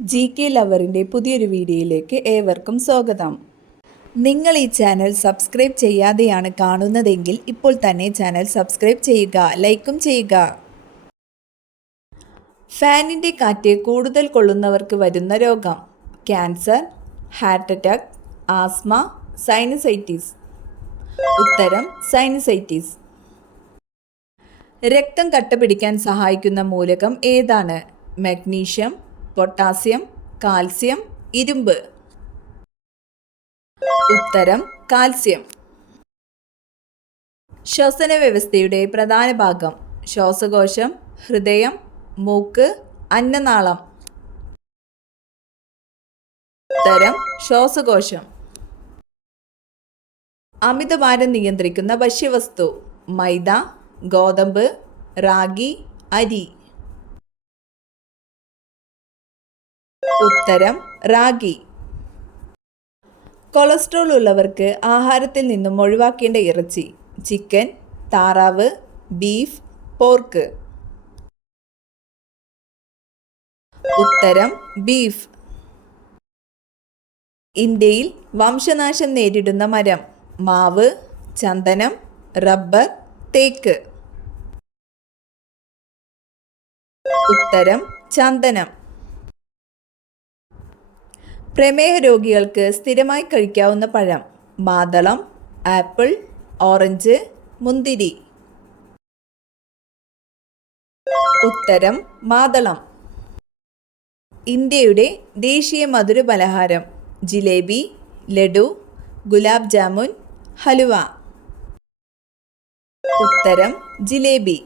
GK ലവറിൻ്റെ പുതിയൊരു വീഡിയോയിലേക്ക് ഏവർക്കും സ്വാഗതം. നിങ്ങൾ ഈ ചാനൽ സബ്സ്ക്രൈബ് ചെയ്യാതെയാണ് കാണുന്നതെങ്കിൽ ഇപ്പോൾ തന്നെ ചാനൽ സബ്സ്ക്രൈബ് ചെയ്യുക, ലൈക്കും ചെയ്യുക. ഫാനിൻ്റെ കാറ്റ് കൂടുതൽ കൊള്ളുന്നവർക്ക് വരുന്ന രോഗം: cancer, heart attack, asthma, sinusitis. ഉത്തരം സൈനസൈറ്റിസ്. രക്തം കട്ടപിടിക്കാൻ സഹായിക്കുന്ന മൂലകം ഏതാണ്? മഗ്നീഷ്യം, പൊട്ടാസ്യം, കാൽസ്യം, ഇരുമ്പ്. ഉത്തരം കാൽസ്യം. ശ്വസന വ്യവസ്ഥയുടെ പ്രധാന ഭാഗം: ശ്വാസകോശം, ഹൃദയം, മൂക്ക്, അന്നനാളം. ഉത്തരം ശ്വാസകോശം. അമിതഭാരം നിയന്ത്രിക്കുന്ന ഭക്ഷ്യവസ്തു: മൈദ, ഗോതമ്പ്, റാഗി, അരി. ഉത്തരം റാഗി. കൊളസ്ട്രോൾ ഉള്ളവർക്ക് ആഹാരത്തിൽ നിന്നും ഒഴിവാക്കേണ്ട ഇറച്ചി: ചിക്കൻ, താറാവ്, ബീഫ്, പോർക്ക്. ഉത്തരം ബീഫ്. ഇന്ത്യയിൽ വംശനാശം നേരിടുന്ന മരം: മാവ്, ചന്ദനം, റബ്ബർ, തേക്ക്. ഉത്തരം ചന്ദനം. പ്രമേഹ രോഗികൾക്ക് സ്ഥിരമായി കഴിക്കാവുന്ന പഴം: മാതളം, ആപ്പിൾ, ഓറഞ്ച്, മുന്തിരി. ഉത്തരം മാതളം. ഇന്ത്യയുടെ ദേശീയ മധുര പലഹാരം: ജിലേബി, ലഡു, ഗുലാബ് ജാമുൻ, ഹലുവ. ഉത്തരം ജിലേബി.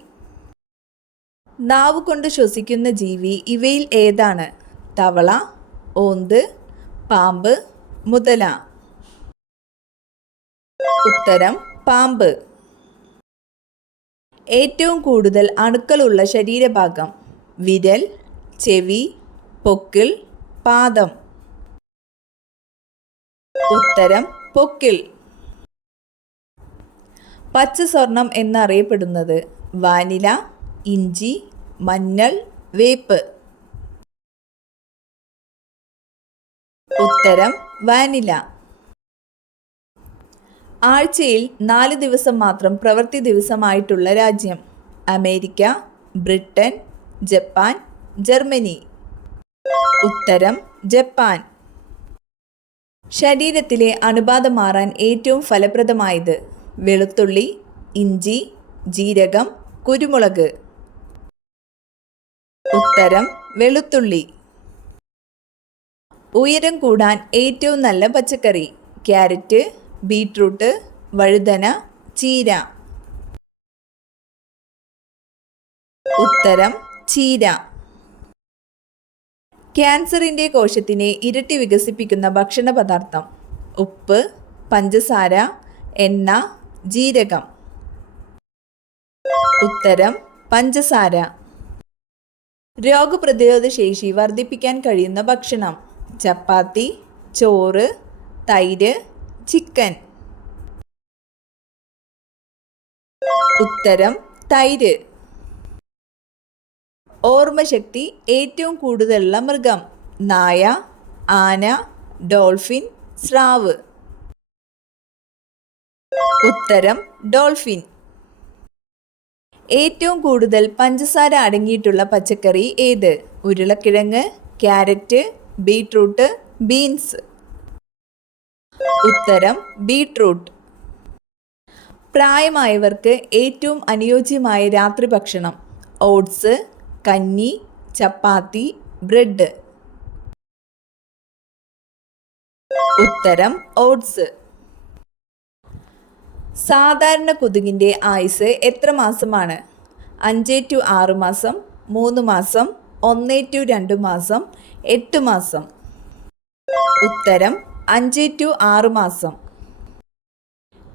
നാവ് കൊണ്ട് ശ്വസിക്കുന്ന ജീവി ഇവയിൽ ഏതാണ്? തവള, ഓന്ത്, പാമ്പ്, മുതല. ഉത്തരം പാമ്പ്. ഏറ്റവും കൂടുതൽ അണുക്കളുള്ള ശരീരഭാഗം: വിരൽ, ചെവി, പൊക്കിൾ, പാദം. ഉത്തരം പൊക്കിൾ. പച്ച സ്വർണം എന്നറിയപ്പെടുന്നത്: വാനില, ഇഞ്ചി, മഞ്ഞൾ, വേപ്പ്. ഉത്തരം വാനില. ആഴ്ചയിൽ 4 ദിവസം മാത്രം പ്രവൃത്തി ദിവസമായിട്ടുള്ള രാജ്യം: അമേരിക്ക, ബ്രിട്ടൻ, ജപ്പാൻ, ജർമ്മനി. ഉത്തരം ജപ്പാൻ. ശരീരത്തിലെ അണുബാധ മാറാൻ ഏറ്റവും ഫലപ്രദമായത്: വെളുത്തുള്ളി, ഇഞ്ചി, ജീരകം, കുരുമുളക്. ഉത്തരം വെളുത്തുള്ളി. ഉയരം കൂടാൻ ഏറ്റവും നല്ല പച്ചക്കറി: ക്യാരറ്റ്, ബീട്രൂട്ട്, വഴുതന, ചീര. ഉത്തരം ചീര. ക്യാൻസറിൻ്റെ കോശത്തിനെ ഇരട്ടി വികസിപ്പിക്കുന്ന ഭക്ഷണ പദാർത്ഥം: ഉപ്പ്, പഞ്ചസാര, എണ്ണ, ജീരകം. ഉത്തരം പഞ്ചസാര. രോഗപ്രതിരോധ ശേഷി വർദ്ധിപ്പിക്കാൻ കഴിയുന്ന ഭക്ഷണം: ചപ്പാത്തി, ചോറ്, തൈര്, ചിക്കൻ. ഉത്തരം തൈര്. ഓർമ്മശക്തി ഏറ്റവും കൂടുതലുള്ള മൃഗം: നായ, ആന, ഡോൾഫിൻ, സ്രാവ്. ഉത്തരം ഡോൾഫിൻ. ഏറ്റവും കൂടുതൽ പഞ്ചസാര അടങ്ങിയിട്ടുള്ള പച്ചക്കറി ഏത്? ഉരുളക്കിഴങ്ങ്, ക്യാരറ്റ്, ബീട്രൂട്ട്, ബീൻസ്. ഉത്തരം ബീട്രൂട്ട്. പ്രായമായവർക്ക് ഏറ്റവും അനുയോജ്യമായ രാത്രി ഭക്ഷണം: ഓട്സ്, കഞ്ഞി, ചപ്പാത്തി, ബ്രെഡ്. ഉത്തരം ഓട്സ്. സാധാരണ കൊതുകിൻ്റെ ആയുസ് എത്ര മാസമാണ്? 5 to 6 മാസം, 3 മാസം, 1 to 2 മാസം, 8 മാസം. ഉത്തരം 5 to 6 മാസം.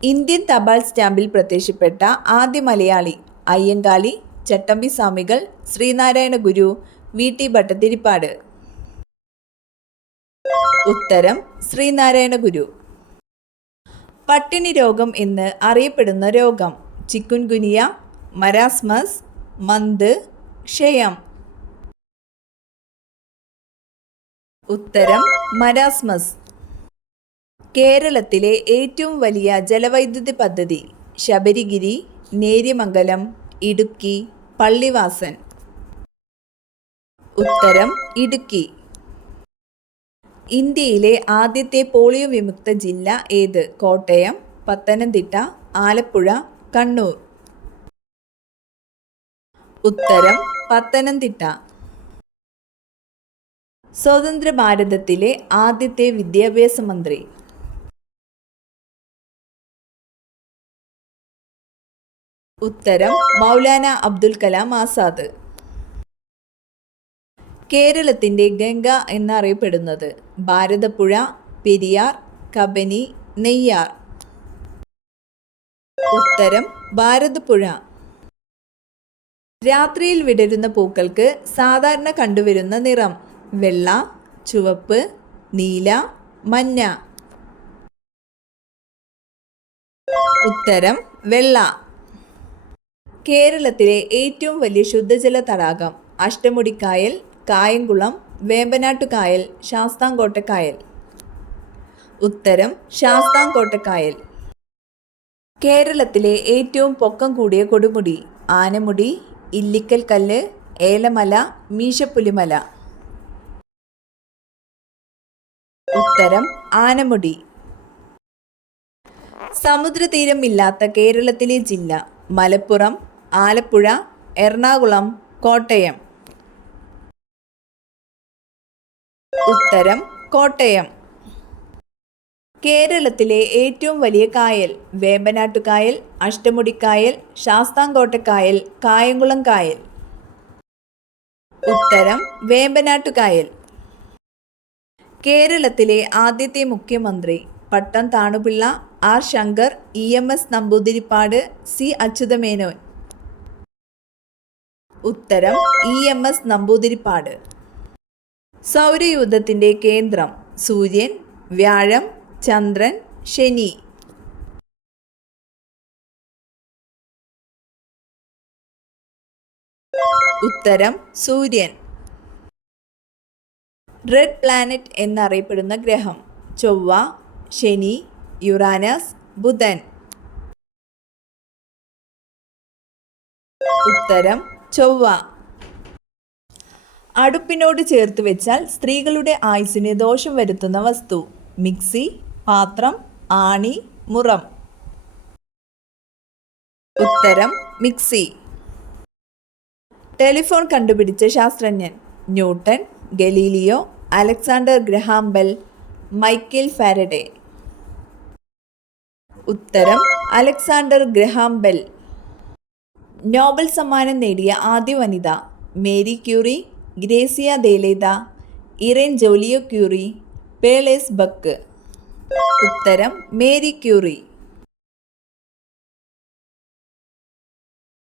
ഇന്ത്യൻ തപാൽ സ്റ്റാമ്പിൽ പ്രത്യക്ഷപ്പെട്ട ആദ്യ മലയാളി: അയ്യങ്കാളി, ചട്ടമ്പി സ്വാമികൾ, ശ്രീനാരായണ ഗുരു, VT ഭട്ടതിരിപ്പാട്. ഉത്തരം ശ്രീനാരായണ ഗുരു. പട്ടിണി രോഗം എന്ന് അറിയപ്പെടുന്ന രോഗം: ചിക്കുൻഗുനിയ, മരാസ്മസ്, മന്ത്, ക്ഷയം. ഉത്തരം മരാസ്മസ്. കേരളത്തിലെ ഏറ്റവും വലിയ ജലവൈദ്യുതി പദ്ധതി? ശബരിഗിരി, നേര്യമംഗലം, ഇടുക്കി, പള്ളിവാസൻ. ഉത്തരം ഇടുക്കി. ഇന്ത്യയിലെ ആദ്യത്തെ പോളിയോ വിമുക്ത ജില്ല ഏത്? കോട്ടയം, പത്തനംതിട്ട, ആലപ്പുഴ, കണ്ണൂർ. ഉത്തരം പത്തനംതിട്ട. സ്വതന്ത്ര ഭാരതത്തിലെ ആദ്യത്തെ വിദ്യാഭ്യാസ മന്ത്രി? ഉത്തരം മൗലാന അബ്ദുൽ കലാം ആസാദ്. കേരളത്തിൻ്റെ ഗംഗ എന്നറിയപ്പെടുന്നത്? ഭാരതപ്പുഴ, പെരിയാർ, കബനി, നെയ്യാർ. ഉത്തരം ഭാരതപ്പുഴ. രാത്രിയിൽ വിടരുന്ന പൂക്കൾക്ക് സാധാരണ കണ്ടുവരുന്ന നിറം? വെള്ള, ചുവപ്പ്, നീല, മഞ്ഞ. ഉത്തരം വെള്ള. കേരളത്തിലെ ഏറ്റവും വലിയ ശുദ്ധജല തടാകം? അഷ്ടമുടിക്കായൽ, കായംകുളം, വേമ്പനാട്ടുകായൽ, ശാസ്താംകോട്ടക്കായൽ. ഉത്തരം ശാസ്താംകോട്ടക്കായൽ. കേരളത്തിലെ ഏറ്റവും പൊക്കം കൂടിയ കൊടുമുടി? ആനമുടി, ഇല്ലിക്കൽ കല്ല്, ഏലമല, മീശപ്പുലിമല. ഉത്തരം ആനമുടി. സമുദ്രതീരം ഇല്ലാത്ത കേരളത്തിലെ ജില്ല? മലപ്പുറം, ആലപ്പുഴ, എറണാകുളം, കോട്ടയം. ഉത്തരം കോട്ടയം. കേരളത്തിലെ ഏറ്റവും വലിയ കായൽ? വേമ്പനാട്ടുകായൽ, അഷ്ടമുടിക്കായൽ, ശാസ്താംകോട്ടക്കായൽ, കായംകുളം കായൽ. ഉത്തരം വേമ്പനാട്ടുകായൽ. കേരളത്തിലെ ആദ്യത്തെ മുഖ്യമന്ത്രി? Pattom Thanu Pillai, R Sankar, EMS Namboodiripad, C Achutha Menon. ഉത്തരം EMS നമ്പൂതിരിപ്പാട്. സൗരയൂഥത്തിൻ്റെ കേന്ദ്രം? സൂര്യൻ, വ്യാഴം, ചന്ദ്രൻ, ശനി. ഉത്തരം സൂര്യൻ. റെഡ് പ്ലാനറ്റ് എന്നറിയപ്പെടുന്ന ഗ്രഹം? ചൊവ്വ, ശനി, യുറാനസ്, ബുധൻ. ഉത്തരം ചൊവ്വ. അടുപ്പിനോട് ചേർത്ത് വെച്ചാൽ സ്ത്രീകളുടെ ആയുസ്സിന് ദോഷം വരുത്തുന്ന വസ്തു? മിക്സി, പാത്രം, ആണി, മുറം. ഉത്തരം മിക്സി. ടെലിഫോൺ കണ്ടുപിടിച്ച ശാസ്ത്രജ്ഞൻ? Newton, Galileo, Alexander Graham bell, Michael Faraday. ഉത്തരം അലക്സാണ്ടർ ഗ്രഹാം ബെൽ. നോബൽ സമ്മാനം നേടിയ ആദ്യ വനിത? മേരി ക്യൂറി, ഗ്രേസിയ ദേലേദ, ഇറേൻ ജോലിയോ ക്യൂറി, പേളേസ് ബക്ക്. ഉത്തരം മേരി ക്യൂറി.